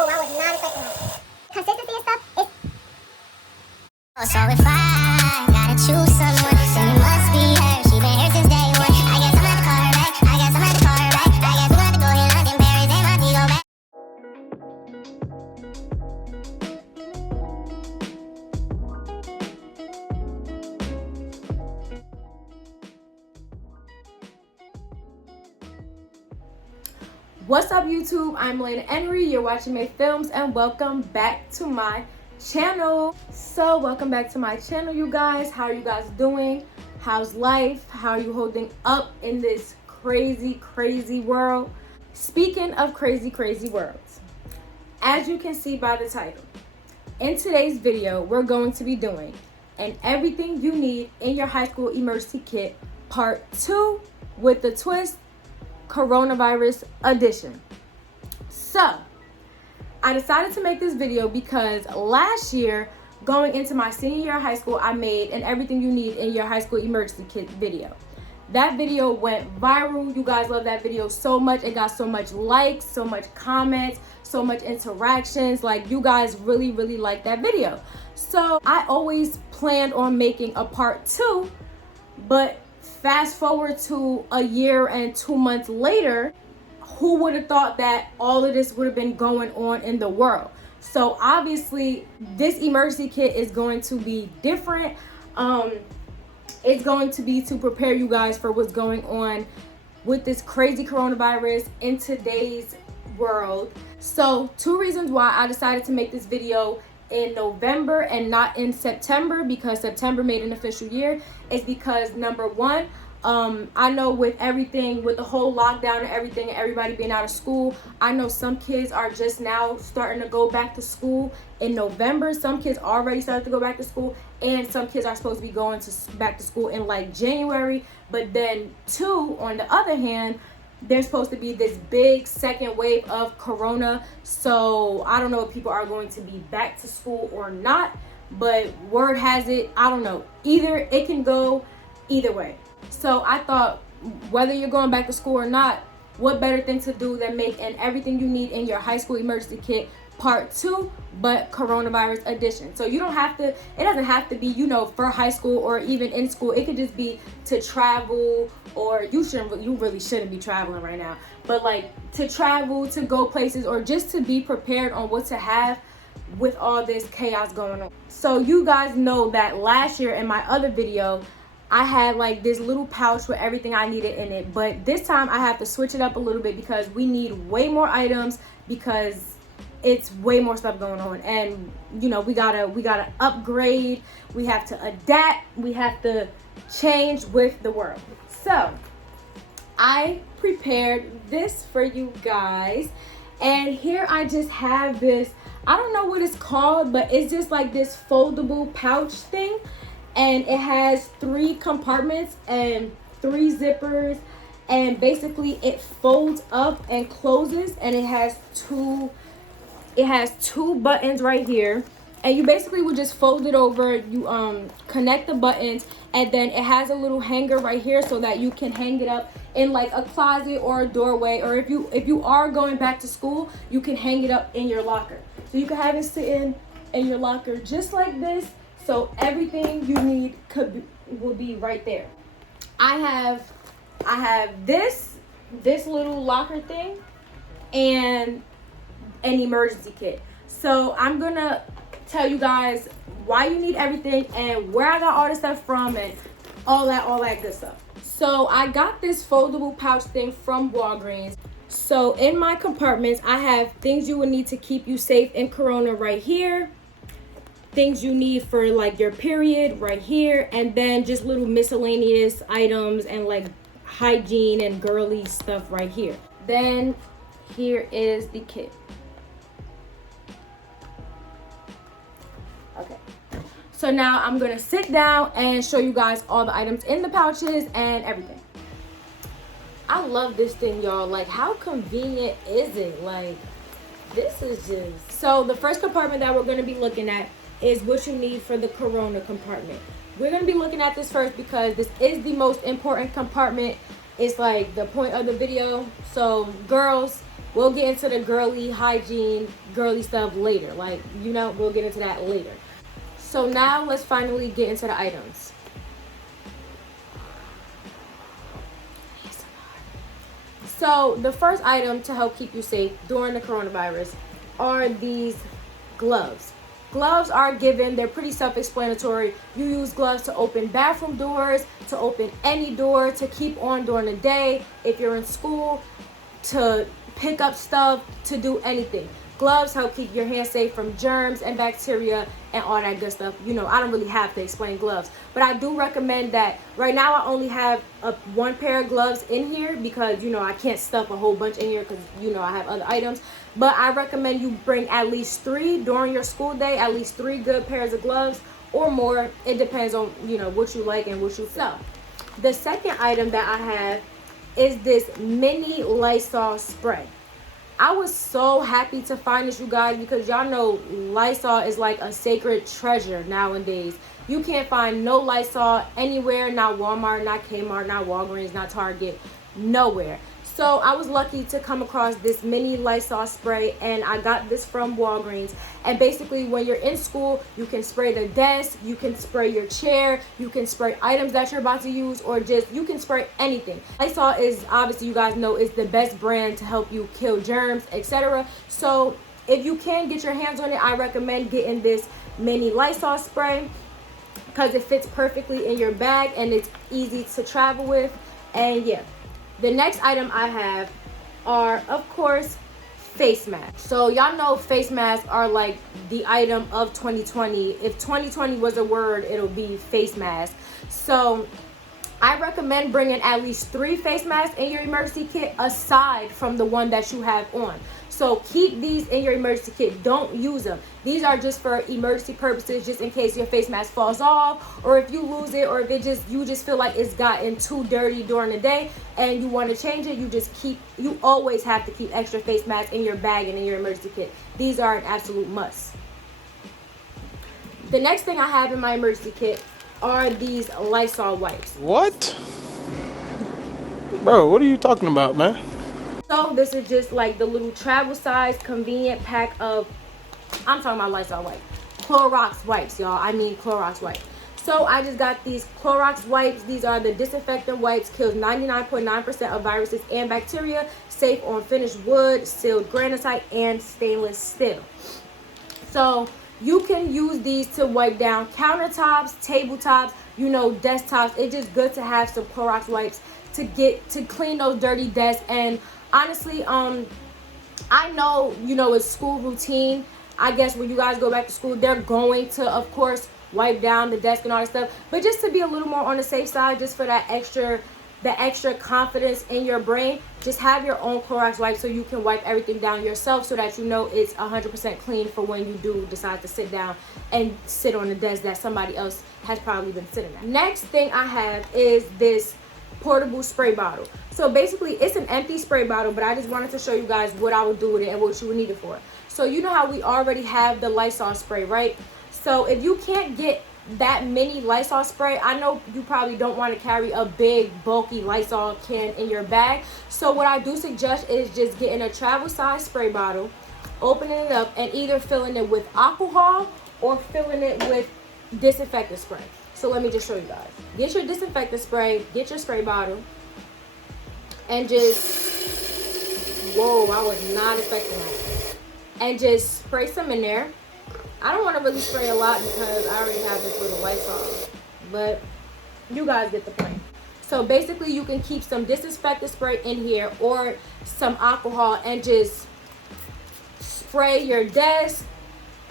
I was not expecting that. Consistency and stuff is... So if I gotta choose someone, then it must be her. She been here since day one. I guess I'm gonna have to call her back. I guess I'm gonna have to call her back. I guess we're gonna have to go here, London, Paris, and Montego back. What's up, YouTube? I'm 𝐓𝐢𝐤 You're watching May Films, and welcome back to my channel. So welcome back to my channel, you guys. How are you guys doing? How's life? How are you holding up in this crazy world? Speaking of crazy worlds, as you can see by the title, in today's video we're going to be doing an everything you need in your high school emergency kit part 2 with the twist, coronavirus edition. So I decided to make this video because last year, going into my senior year of high school, I made an everything you need in your high school emergency kit video. That video went viral. You guys love that video so much. It got so much likes, so much comments, so much interactions. Like, you guys really like that video. So I always planned on making a part 2, but fast forward to a year and 2 months later, who would have thought that all of this would have been going on in the world? So obviously this emergency kit is going to be different. It's going to be to prepare you guys for what's going on with this crazy coronavirus in today's world. So 2 reasons why I decided to make this video in November and not in September, because September made an official year, is because number 1, I know with everything, with the whole lockdown and everything and everybody being out of school, I know some kids are just now starting to go back to school in November. Some kids already started to go back to school, and some kids are supposed to be going back to school in like January. But then 2, on the other hand, there's supposed to be this big second wave of corona. So I don't know if people are going to be back to school or not, but word has it, I don't know, it can go either way. So I thought, whether you're going back to school or not, what better thing to do than make an everything you need in your high school emergency kit part 2, but coronavirus edition. So you don't have to, it doesn't have to be, you know, for high school or even in school. It could just be to travel, or you really shouldn't be traveling right now, but like to travel, to go places, or just to be prepared on what to have with all this chaos going on. So you guys know that last year in my other video, I had like this little pouch with everything I needed in it, but this time I have to switch it up a little bit because we need way more items, because it's way more stuff going on, and you know, we gotta upgrade, we have to adapt, we have to change with the world. So I prepared this for you guys, and here I just have this, I don't know what it's called, but it's just like this foldable pouch thing, and it has 3 compartments and 3 zippers, and basically it folds up and closes, and it has two buttons right here, and you basically would just fold it over, you connect the buttons, and then it has a little hanger right here so that you can hang it up in like a closet or a doorway, or if you are going back to school, you can hang it up in your locker. So you can have it sitting in your locker just like this, so everything you need will be right there. I have this little locker thing and an emergency kit. So I'm gonna tell you guys why you need everything and where I got all this stuff from and all that good stuff. So I got this foldable pouch thing from Walgreens. So in my compartments, I have things you would need to keep you safe in corona right here, things you need for like your period right here, and then just little miscellaneous items and like hygiene and girly stuff right here. Then here is the kit. Okay, so now I'm gonna sit down and show you guys all the items in the pouches and everything. I love this thing, y'all. Like, how convenient is it? Like, this is just... So the first compartment that we're gonna be looking at is what you need for the corona compartment. We're gonna be looking at this first because this is the most important compartment. It's like the point of the video. So girls, We'll get into the girly hygiene, girly stuff later. Like, you know, we'll get into that later. So now let's finally get into the items. So the first item to help keep you safe during the coronavirus are these gloves. Gloves are given, they're pretty self-explanatory. You use gloves to open bathroom doors, to open any door, to keep on during the day, if you're in school, to pick up stuff, to do anything. Gloves help keep your hands safe from germs and bacteria and all that good stuff. You know, I don't really have to explain gloves, but I do recommend that. Right now I only have one pair of gloves in here because, you know, I can't stuff a whole bunch in here because, you know, I have other items. But I recommend you bring at least 3 during your school day, at least 3 good pairs of gloves or more. It depends on, you know, what you like and what you sell. The second item that I have is this mini Lysol spray. I was so happy to find this, you guys, because y'all know Lysol is like a sacred treasure nowadays. You can't find no Lysol anywhere, not Walmart, not Kmart, not Walgreens, not Target, nowhere. So I was lucky to come across this mini Lysol spray, and I got this from Walgreens. And basically when you're in school, you can spray the desk, you can spray your chair, you can spray items that you're about to use, or just you can spray anything. Lysol is, obviously you guys know, is the best brand to help you kill germs, etc. So if you can get your hands on it, I recommend getting this mini Lysol spray because it fits perfectly in your bag and it's easy to travel with. And yeah, the next item I have are, of course, face masks. So y'all know face masks are like the item of 2020. If 2020 was a word, it'll be face mask. So I recommend bringing at least 3 face masks in your emergency kit aside from the one that you have on. So keep these in your emergency kit. Don't use them. These are just for emergency purposes, just in case your face mask falls off, or if you lose it, or if you just feel like it's gotten too dirty during the day and you want to change it. You always have to keep extra face masks in your bag and in your emergency kit. These are an absolute must. The next thing I have in my emergency kit are these Lysol wipes. What? Bro, what are you talking about, man? So this is just like the little travel size convenient pack of, I'm talking about Lysol wipes, Clorox wipes, y'all. I mean Clorox wipes. So I just got these Clorox wipes. These are the disinfectant wipes, kills 99.9% of viruses and bacteria, safe on finished wood, sealed granite, and stainless steel. So you can use these to wipe down countertops, tabletops, you know, desktops. It's just good to have some Clorox wipes to clean those dirty desks. And honestly, I know, you know, it's school routine. I guess when you guys go back to school, they're going to, of course, wipe down the desk and all that stuff. But just to be a little more on the safe side, just for that extra confidence in your brain, just have your own Clorox wipe so you can wipe everything down yourself, so that you know it's 100% clean for when you do decide to sit down and sit on the desk that somebody else has probably been sitting at. Next thing I have is this portable spray bottle. So basically it's an empty spray bottle, but I just wanted to show you guys what I would do with it and what you would need it for. So you know how we already have the Lysol spray, right? So if you can't get that mini Lysol spray, I know you probably don't want to carry a big bulky Lysol can in your bag. So what I do suggest is just getting a travel size spray bottle, opening it up, and either filling it with alcohol or filling it with disinfectant spray. So let me just show you guys. Get your disinfectant spray, get your spray bottle, and just, whoa, I was not expecting that. And just spray some in there. I don't want to really spray a lot because I already have this little Lysol, but you guys get the point. So basically you can keep some disinfectant spray in here or some alcohol and just spray your desk.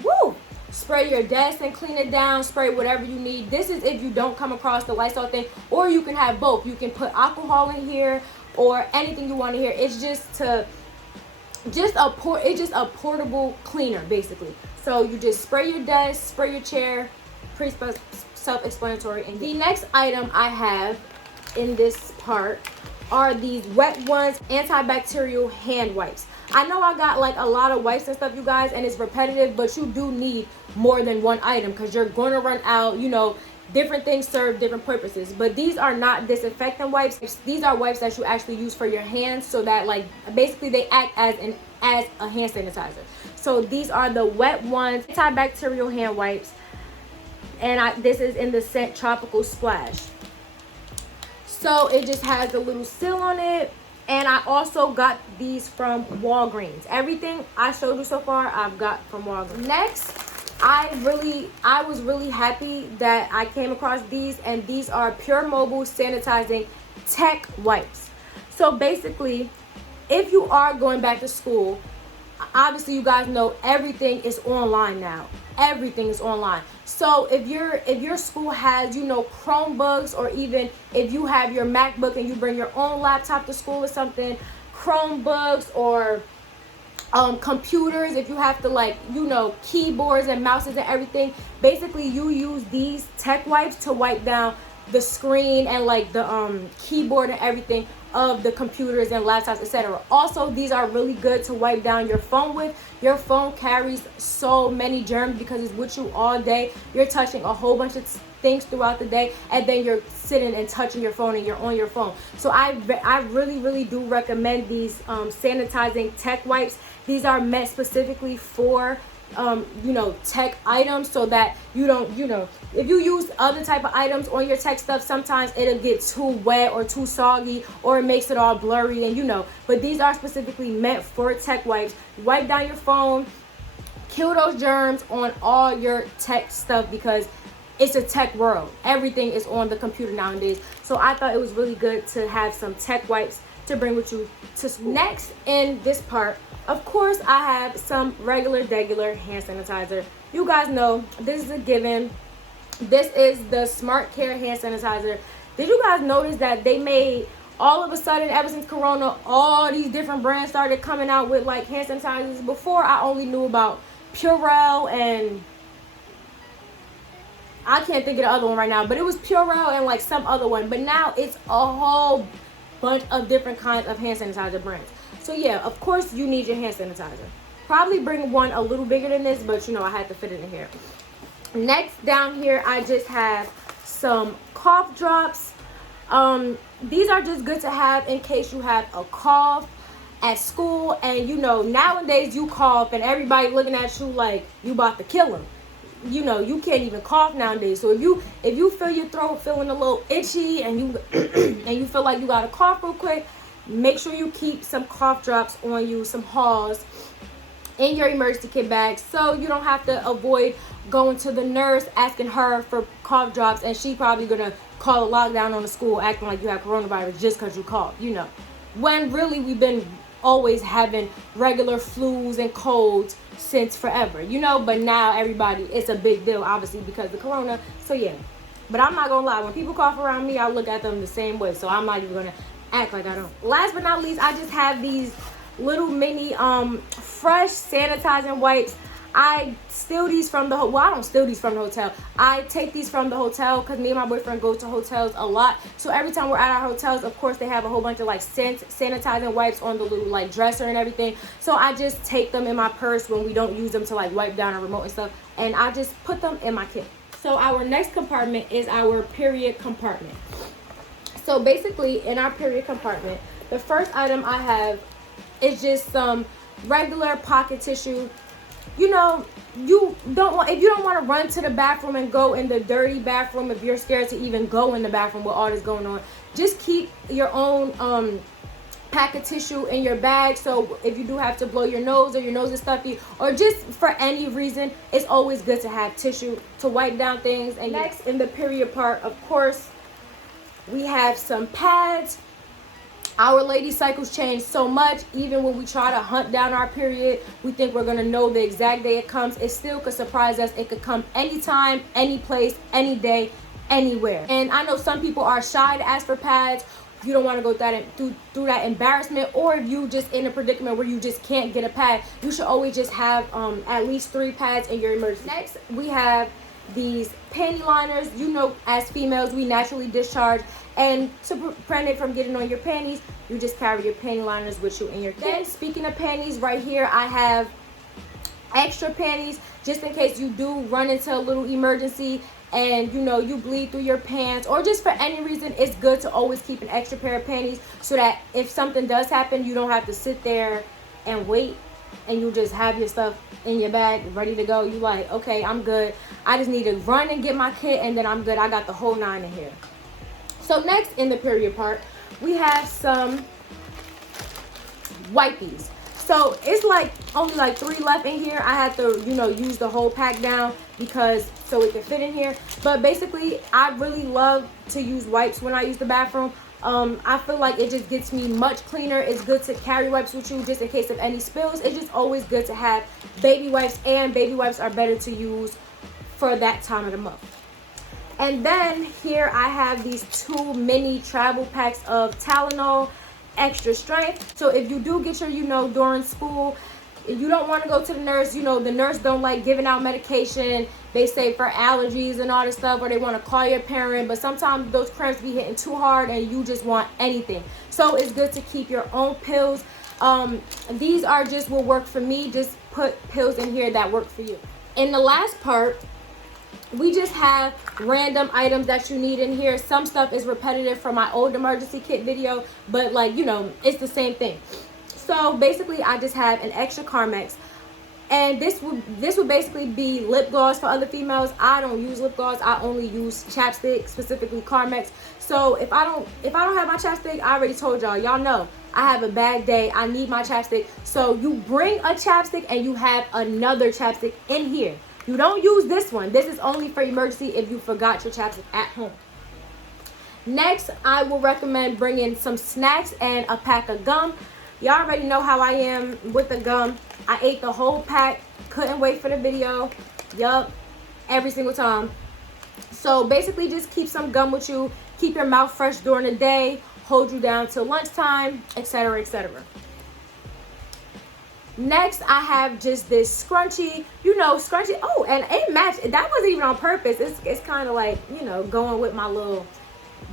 Woo! Spray your desk and clean it down. Spray whatever you need. This is if you don't come across the Lysol thing, or you can have both. You can put alcohol in here or anything you want in here. It's just a portable cleaner basically. So you just spray your desk, spray your chair. Pretty self-explanatory. And the next item I have in this part are these Wet Ones antibacterial hand wipes. I know I got like a lot of wipes and stuff, you guys, and it's repetitive, but you do need more than one item because you're going to run out. You know, different things serve different purposes. But these are not disinfectant wipes. These are wipes that you actually use for your hands, so that like basically they act as a hand sanitizer. So these are the wet ones, antibacterial hand wipes, and this is in the scent Tropical Splash. So it just has a little seal on it. And I also got these from Walgreens. Everything I showed you so far, I've got from Walgreens. Next, I was really happy that I came across these, and these are Pure Mobile Sanitizing Tech Wipes. So basically, if you are going back to school, obviously you guys know everything is online now. Everything is online. So if your school has, you know, Chromebooks, or even if you have your MacBook and you bring your own laptop to school or something, Chromebooks or computers, if you have to, like, you know, keyboards and mouses and everything, basically you use these tech wipes to wipe down the screen and like the keyboard and everything of the computers and laptops, etc. Also, these are really good to wipe down your phone with. Your phone carries so many germs because it's with you all day. You're touching a whole bunch of things throughout the day, and then you're sitting and touching your phone and you're on your phone. So I really do recommend these sanitizing tech wipes. These are meant specifically for you know, tech items, so that you don't, you know, if you use other type of items on your tech stuff, sometimes it'll get too wet or too soggy, or it makes it all blurry, and you know. But these are specifically meant for tech wipes. Wipe down your phone, kill those germs on all your tech stuff, because it's a tech world. Everything is on the computer nowadays. So I thought it was really good to have some tech wipes to bring with you to school. Next, in this part, of course, I have some regular hand sanitizer. You guys know this is a given. This is the Smart Care hand sanitizer. Did you guys notice that they made, all of a sudden, ever since Corona, all these different brands started coming out with like hand sanitizers? Before, I only knew about Purell, and I can't think of the other one right now, but it was Purell and like some other one. But now it's a whole bunch of different kinds of hand sanitizer brands. So yeah, of course you need your hand sanitizer. Probably bring one a little bigger than this, but you know, I had to fit it in here. Next, down here, I just have some cough drops. These are just good to have in case you have a cough at school, and you know, nowadays you cough and everybody looking at you like you about to kill them. You know, you can't even cough nowadays. So if you feel your throat feeling a little itchy, and you and you feel like you got to cough real quick, make sure you keep some cough drops on you, some Halls, in your emergency kit bag, so you don't have to avoid going to the nurse asking her for cough drops, and she probably gonna call a lockdown on the school acting like you have coronavirus just because you cough, you know, when really we've been always having regular flus and colds since forever, you know. But now everybody, it's a big deal, obviously, because of corona. So yeah, but I'm not gonna lie, when people cough around me, I look at them the same way, so I'm not even gonna act like I don't. Last but not least, I just have these little mini fresh sanitizing wipes. I steal these from the I don't steal these from the hotel. I take these from the hotel because me and my boyfriend go to hotels a lot. So every time we're at our hotels, of course, they have a whole bunch of like sanitizing wipes on the little like dresser and everything. So I just take them in my purse when we don't use them to like wipe down our remote and stuff, and I just put them in my kit. So our next compartment is our period compartment. So basically, in our period compartment, the first item I have is just some regular pocket tissue. You know, if you don't want to run to the bathroom and go in the dirty bathroom, if you're scared to even go in the bathroom with all this going on, just keep your own packet tissue in your bag. So if you do have to blow your nose, or your nose is stuffy, or just for any reason, it's always good to have tissue to wipe down things. And next, in the period part, of course, we have some pads. Our lady cycles change so much. Even when we try to hunt down our period, we think we're gonna know the exact day it comes. It still could surprise us. It could come anytime, any place, any day, anywhere. And I know some people are shy to ask for pads. If you don't want to go through that embarrassment, or if you just in a predicament where you just can't get a pad, you should always just have at least 3 pads in your emergency. Next, we have these panty liners. You know, as females, we naturally discharge, and to prevent it from getting on your panties, you just carry your panty liners with you in your kit. Speaking of panties, right here I have extra panties just in case you do run into a little emergency and you know you bleed through your pants, or just for any reason, it's good to always keep an extra pair of panties so that if something does happen, you don't have to sit there and wait, and you just have your stuff in your bag ready to go. You like, okay, I'm good, I just need to run and get my kit and then I'm good. I got the whole 9 in here. So next in the period part, we have some wipies. So it's like only like 3 left in here. I had to, you know, use the whole pack down because so it can fit in here. But basically, I really love to use wipes when I use the bathroom. I feel like it just gets me much cleaner. It's good to carry wipes with you just in case of any spills. It's just always good to have baby wipes, and baby wipes are better to use for that time of the month. And then here I have these 2 mini travel packs of Tylenol extra strength. So if you do get your, you know, during school, if you don't want to go to the nurse, you know, the nurse don't like giving out medication. They say for allergies and all this stuff, or they want to call your parent, but sometimes those cramps be hitting too hard and you just want anything. So it's good to keep your own pills. These are just will work for me. Just put pills in here that work for you. In the last part, we just have random items that you need in here. Some stuff is repetitive from my old emergency kit video, but like, you know, it's the same thing. So basically I just have an extra Carmex, and this would basically be lip gloss for other females. I don't use lip gloss, I only use chapstick, specifically Carmex. So if I don't have my chapstick, I already told y'all know I have a bad day, I need my chapstick. So you bring a chapstick and you have another chapstick in here. You don't use this one. This is only for emergency if you forgot your chapstick at home. Next, I will recommend bringing some snacks and a pack of gum. Y'all already know how I am with the gum. I ate the whole pack. Couldn't wait for the video. Yup, every single time. So basically just keep some gum with you. Keep your mouth fresh during the day. Hold you down till lunchtime, etc., etc. Next, I have just this scrunchie, you know, scrunchie. Oh, and it matched. That wasn't even on purpose. It's kind of like, you know, going with my little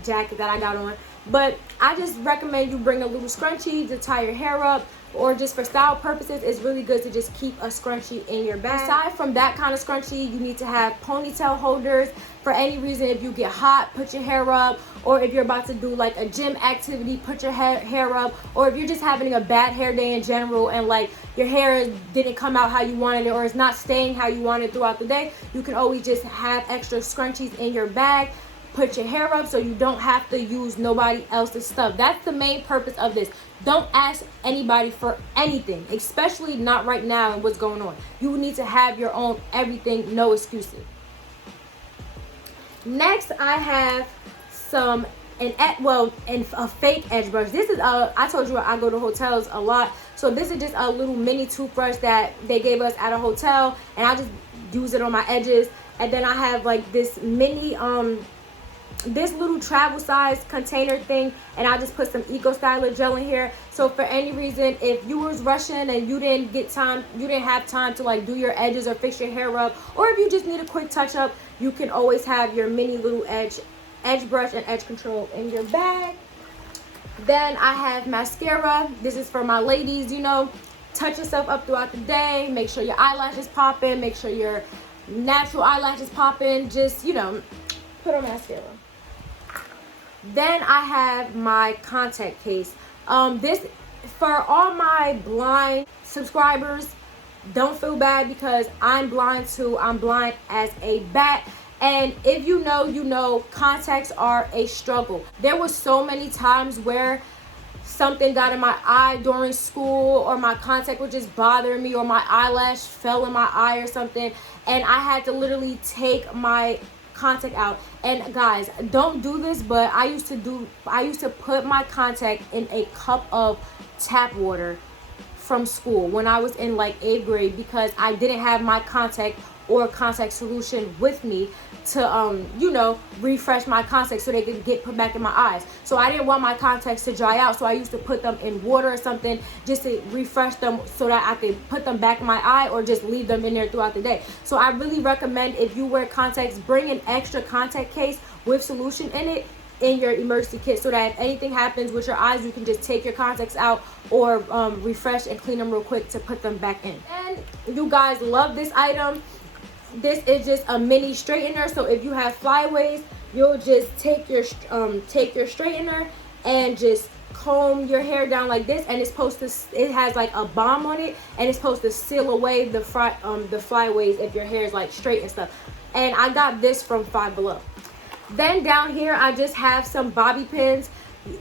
jacket that I got on. But I just recommend you bring a little scrunchie to tie your hair up, or just for style purposes, it's really good to just keep a scrunchie in your bag. Aside from that kind of scrunchie, you need to have ponytail holders. For any reason, if you get hot, put your hair up, or if you're about to do like a gym activity, put your hair up, or if you're just having a bad hair day in general and like your hair didn't come out how you wanted it, or it's not staying how you wanted throughout the day, you can always just have extra scrunchies in your bag. Put your hair up so you don't have to use nobody else's stuff. That's the main purpose of this. Don't ask anybody for anything, especially not right now and what's going on. You need to have your own everything, no excuses. Next, I have a fake edge brush. This is I told you I go to hotels a lot, so this is just a little mini toothbrush that they gave us at a hotel, and I just use it on my edges. And then I have like this mini this little travel size container thing, and I just put some 𝐒𝐤 gel in here. So for any reason, if you was rushing and you didn't have time to like do your edges or fix your hair up, or if you just need a quick touch up, you can always have your mini little edge brush and edge control in your bag. Then I have mascara. This is for my ladies, you know, touch yourself up throughout the day, make sure your eyelashes popping, make sure your natural eyelashes popping, just, you know, put on mascara. Then I have my contact case. This for all my blind subscribers, don't feel bad because I'm blind too. I'm blind as a bat. And if you know, you know, contacts are a struggle. There were so many times where something got in my eye during school, or my contact would just bother me, or my eyelash fell in my eye or something, and I had to literally take my contact out. And guys, don't do this, but I used to put my contact in a cup of tap water from school when I was in like 8th grade, because I didn't have my contact or contact solution with me to you know, refresh my contacts so they could get put back in my eyes. So I didn't want my contacts to dry out, so I used to put them in water or something just to refresh them so that I could put them back in my eye, or just leave them in there throughout the day. So I really recommend, if you wear contacts, bring an extra contact case with solution in it in your emergency kit, so that if anything happens with your eyes, you can just take your contacts out or refresh and clean them real quick to put them back in. And you guys love this item. this is just a mini straightener. So if you have flyaways, you'll just take your straightener and just comb your hair down like this, and it's supposed to, it has like a balm on it, and it's supposed to seal away the flyaways if your hair is like straight and stuff. And I got this from Five Below. Then down here I just have some bobby pins.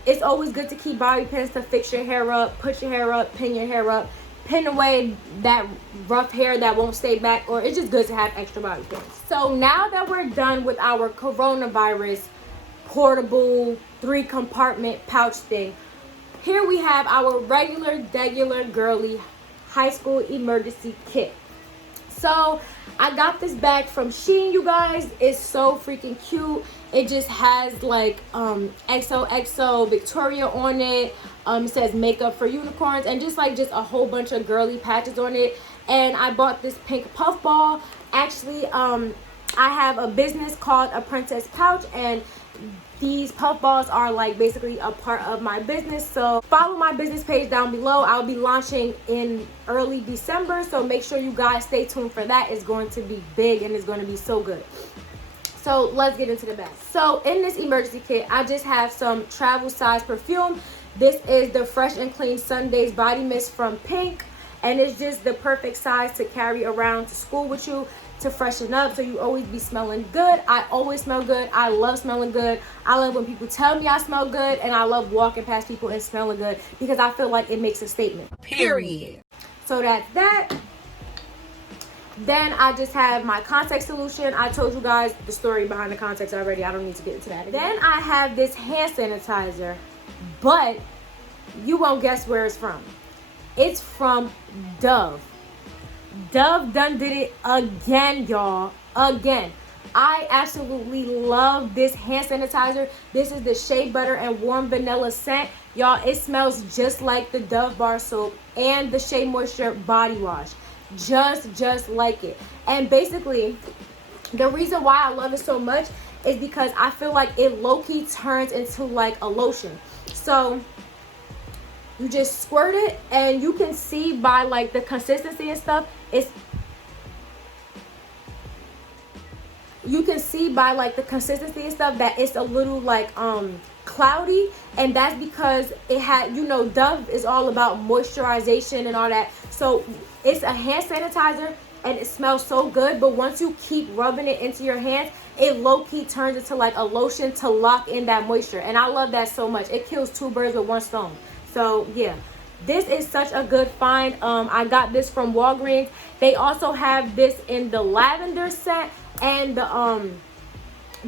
It's always good to keep bobby pins to fix your hair up, put your hair up, pin your hair up, pin away that rough hair that won't stay back, or it's just good to have extra bobby pins. So now that we're done with our coronavirus portable 3-compartment pouch thing, here we have our regular Girly high school emergency kit. So I got this bag from Shein, you guys. It's so freaking cute. It just has like XOXO Victoria on it. It says makeup for unicorns, and just a whole bunch of girly patches on it. And I bought this pink puff ball. Actually, I have a business called A Princess Pouch, and these puff balls are like basically a part of my business. So follow my business page down below. I'll be launching in early December, so make sure you guys stay tuned for that. It's going to be big and it's going to be so good. So let's get into the bag. So in this emergency kit, I just have some travel size perfume. This is the Fresh and Clean Sundays body mist from Pink, and it's just the perfect size to carry around to school with you, to freshen up, so you always be smelling good. I always smell good. I love smelling good. I love when people tell me I smell good, and I love walking past people and smelling good because I feel like it makes a statement. Period. So that's that. Then I just have my contact solution. I told you guys the story behind the contacts already. I don't need to get into that again. Then I have this hand sanitizer, but you won't guess where it's from. It's from Dove. Dove done did it again, y'all. Again. I absolutely love this hand sanitizer. This is the Shea Butter and Warm Vanilla scent. Y'all, it smells just like the Dove bar soap and the Shea Moisture body wash. Just like it. And basically, the reason why I love it so much is because I feel like it low-key turns into like a lotion. So you just squirt it, and you can see by like the consistency and stuff, you can see by like the consistency and stuff that it's a little like cloudy, and that's because it had, you know, Dove is all about moisturization and all that. So it's a hand sanitizer and it smells so good, but once you keep rubbing it into your hands, it low-key turns into like a lotion to lock in that moisture, and I love that so much. It kills 2 birds with 1 stone. So yeah, this is such a good find. I got this from Walgreens. They also have this in the lavender scent and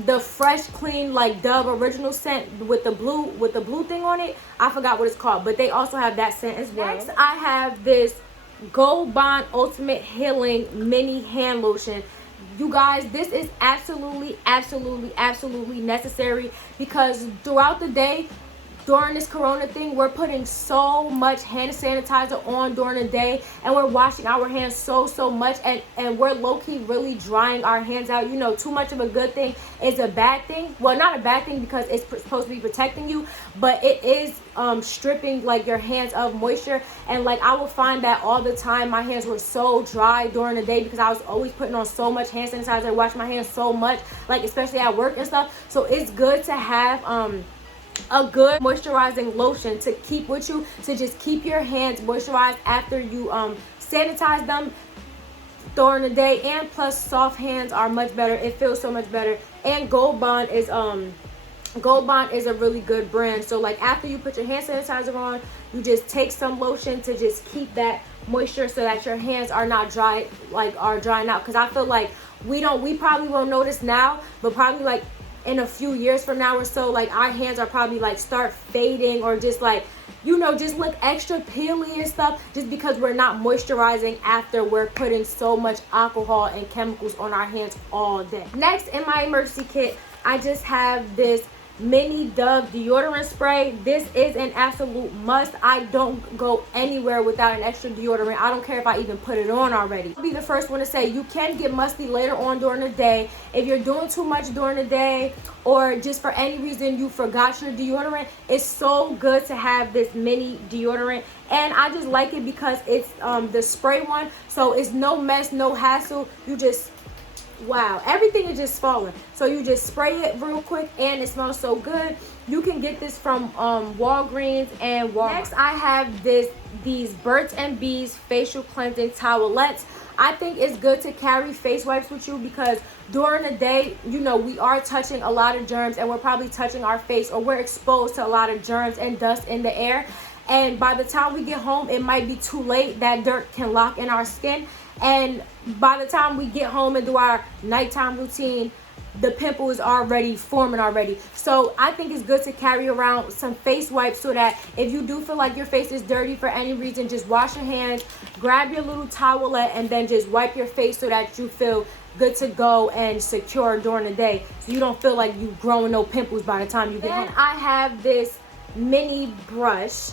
the fresh clean like Dove original scent with the blue thing on it. I forgot what it's called, but they also have that scent as well. Next, I have this Gold Bond Ultimate Healing Mini Hand Lotion. You guys, this is absolutely necessary, because throughout the day, during this corona thing, we're putting so much hand sanitizer on during the day, and we're washing our hands so much, and we're low-key really drying our hands out. You know, too much of a good thing is a bad thing. Well, not a bad thing because it's supposed to be protecting you, but it is stripping like your hands of moisture. And like I will find that all the time, my hands were so dry during the day because I was always putting on so much hand sanitizer, washing my hands so much, like especially at work and stuff. So it's good to have a good moisturizing lotion to keep with you, to just keep your hands moisturized after you sanitize them during the day. And plus, soft hands are much better. It feels so much better. And Gold Bond is a really good brand. So like after you put your hand sanitizer on, you just take some lotion to just keep that moisture so that your hands are not dry, like are drying out. Because I feel like we probably won't notice now, but probably like in a few years from now or so, like our hands are probably like start fading, or just like, you know, just look extra peely and stuff, just because we're not moisturizing after we're putting so much alcohol and chemicals on our hands all day. Next, in my emergency kit, I just have this mini Dove deodorant spray. This is an absolute must. I don't go anywhere without an extra deodorant. I don't care if I even put it on already. I'll be the first one to say you can get musty later on during the day. If you're doing too much during the day, or just for any reason you forgot your deodorant, it's so good to have this mini deodorant. And I just like it because it's the spray one, so it's no mess, no hassle. You just wow, everything is just falling. So you just spray it real quick and it smells so good. You can get this from Walgreens and Walmart. Next, I have these Birds and Bees facial cleansing towelettes. I think it's good to carry face wipes with you because during the day, you know, we are touching a lot of germs and we're probably touching our face, or we're exposed to a lot of germs and dust in the air. And by the time we get home, it might be too late. That dirt can lock in our skin. And by the time we get home and do our nighttime routine, the pimple is already forming already. So I think it's good to carry around some face wipes so that if you do feel like your face is dirty for any reason, just wash your hands, grab your little towelette, and then just wipe your face so that you feel good to go and secure during the day. So you don't feel like you growing no pimples by the time you get home. Then I have this mini brush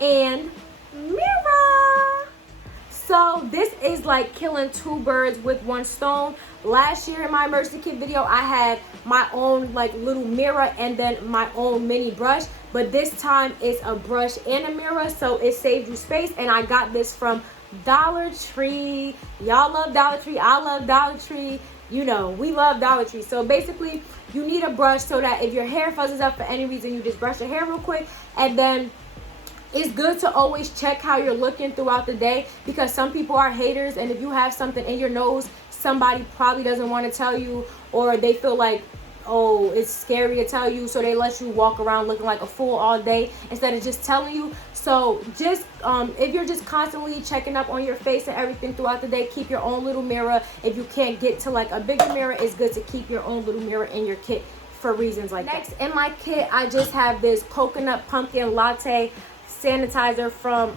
and mirror. So this is like killing two birds with one stone. Last year in my emergency kit video, I had my own like little mirror and then my own mini brush. But this time it's a brush and a mirror, so it saves you space. And I got this from Dollar Tree. Y'all love Dollar Tree. I love Dollar Tree. You know, we love Dollar Tree. So basically, you need a brush so that if your hair fuzzes up for any reason, you just brush your hair real quick. And then it's good to always check how you're looking throughout the day, because some people are haters, and if you have something in your nose, somebody probably doesn't want to tell you, or they feel like, oh, it's scary to tell you, so they let you walk around looking like a fool all day instead of just telling you. So just if you're just constantly checking up on your face and everything throughout the day, keep your own little mirror. If you can't get to like a bigger mirror, it's good to keep your own little mirror in your kit for reasons like that. Next in my kit, I just have this coconut pumpkin latte sanitizer from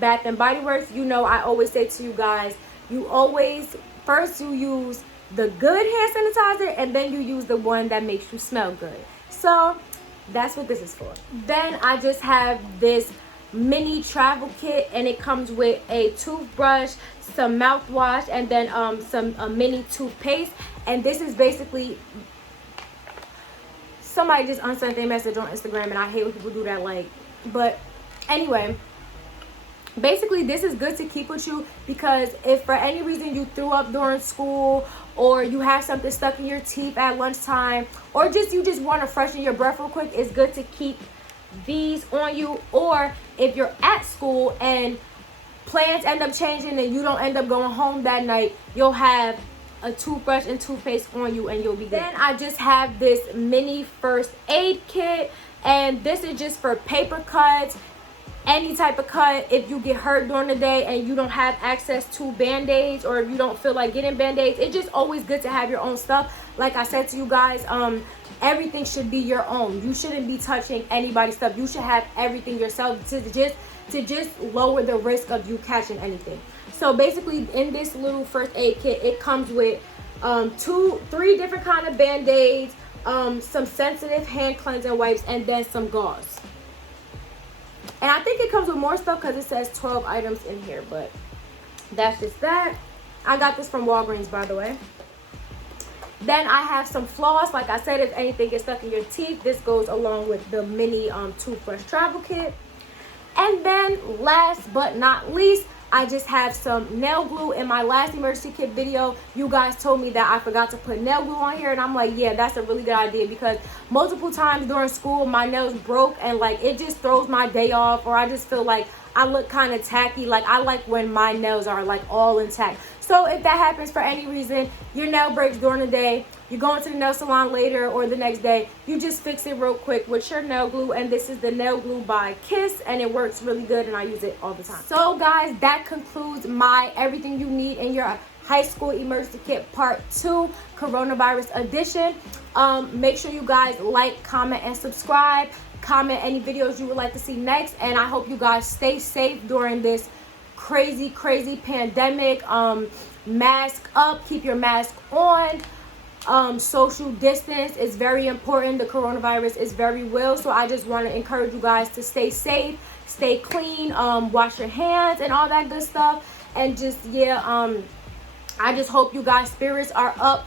Bath and Body Works. You know, I always say to you guys, you always first you use the good hand sanitizer and then you use the one that makes you smell good. So that's what this is for. Then I just have this mini travel kit, and it comes with a toothbrush, some mouthwash, and then a mini toothpaste. And this is basically, somebody just unsent their message on Instagram, and I hate when people do that, like, but anyway, basically this is good to keep with you, because if for any reason you threw up during school, or you have something stuck in your teeth at lunchtime, or you just want to freshen your breath real quick, it's good to keep these on you. Or if you're at school and plans end up changing and you don't end up going home that night, you'll have a toothbrush and toothpaste on you and you'll be good. Then I just have this mini first aid kit, and this is just for paper cuts, any type of cut. If you get hurt during the day and you don't have access to band-aids, or if you don't feel like getting band-aids, it's just always good to have your own stuff. Like I said to you guys, everything should be your own. You shouldn't be touching anybody's stuff. You should have everything yourself to just lower the risk of you catching anything. So basically in this little first aid kit, it comes with 3 different kind of band-aids, some sensitive hand cleansing wipes, and then some gauze. And I think it comes with more stuff because it says 12 items in here, but that's just that. I got this from Walgreens, by the way. Then I have some floss. Like I said, if anything gets stuck in your teeth, this goes along with the mini toothbrush travel kit. And then last but not least, I just have some nail glue. In my last emergency kit video, you guys told me that I forgot to put nail glue on here, and I'm like, yeah, that's a really good idea, because multiple times during school my nails broke, and like it just throws my day off, or I just feel like I look kind of tacky. Like I like when my nails are like all intact. So if that happens for any reason, your nail breaks during the day, you're going to the nail salon later or the next day, you just fix it real quick with your nail glue. And this is the nail glue by Kiss, and it works really good, and I use it all the time. So guys, that concludes my everything you need in your high school emergency kit part 2 coronavirus edition. Make sure you guys like, comment, and subscribe. Comment any videos you would like to see next, and I hope you guys stay safe during this crazy pandemic. Mask up, keep your mask on. Social distance is very important. The coronavirus is very real, so I just want to encourage you guys to stay safe, stay clean, wash your hands and all that good stuff. And just I just hope you guys spirits are up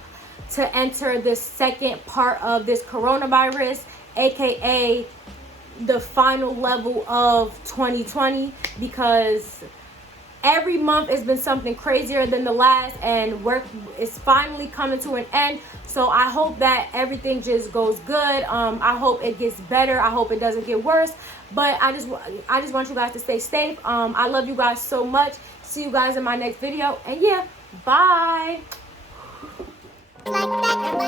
to enter the second part of this coronavirus, aka the final level of 2020, because every month has been something crazier than the last, and work is finally coming to an end. So I hope that everything just goes good. I hope it gets better. I hope it doesn't get worse. But I just want you guys to stay safe. I love you guys so much. See you guys in my next video. And yeah, bye. Like that.